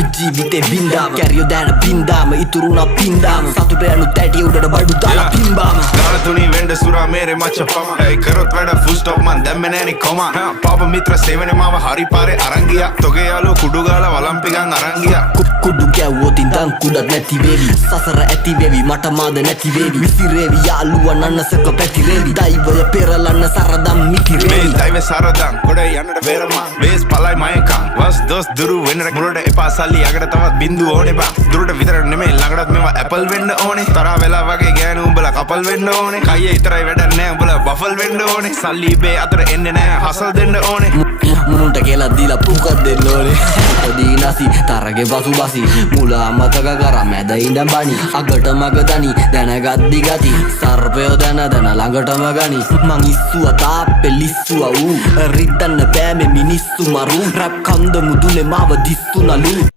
අපි ජීවිතේ බින්දාම කැරියෝ දැන බින්දාම ඉතුරුනා පින්දාම සතුට යනු තැටි උඩට බඩු දාලා පිම්බාම ගානතුනි වෙන්න සුරා මේරේ මච්ච පම ඒ කරොත් වැඩ ෆුල් ස්ටොප් මන් දැම්මේ නෑනේ කොම පාප මිත්‍ර සේවනේ මාව හරි පාරේ අරන් ගියා තොගේ යාළුවෝ කුඩු ගාලා වලම්පිකන් අරන් ගියා කුඩු ගැව්වොත් ඉඳන් කුඩක් නැති වේවි සසර ඇති වේවි මට මාද නැති වේවි විසිරේවි යාළුවා නන්නසක පැතිරේවි දෛවය පෙරලන්න සරදම් මිතිරේවි මේ දෛව සරදම් කොට යන්නට වේරමා වේස් පලයි මයකම් වස් දොස් දුරු වෙන්න මුලට එපා සල්ලි යකට තවත් බින්දු ඕනේ බා දුරට විතර නෙමෙයි ළඟටත් මේවා ඇපල් වෙන්න ඕනේ තරහ වෙලා වගේ ගෑනු උඹලා කපල් වෙන්න ඕනේ කයියේ ඉතරයි වැඩක් නෑ උඹලා බෆල් වෙන්න ඕනේ සල්ලි බේ අතර එන්නේ නෑ හසල් දෙන්න ඕනේ මුන්ට කියලා දීලා පුකක් දෙන්න ඕනේ පොඩි නැසි තරගේ පසු බසි මුලා මතක කරා මැද ඉඳන් බණි අගට මග දනි දැනගද්දි ගති සර්පයෝ දැන ළඟටම ගනි මං ඉස්සුවා තාප්පේ ලිස්සුවා ඌ රිද්දන්න බෑ මේ මිනිස්සු මරු රැප් කන්ද මුදුනේ මාව දිස්සුනලු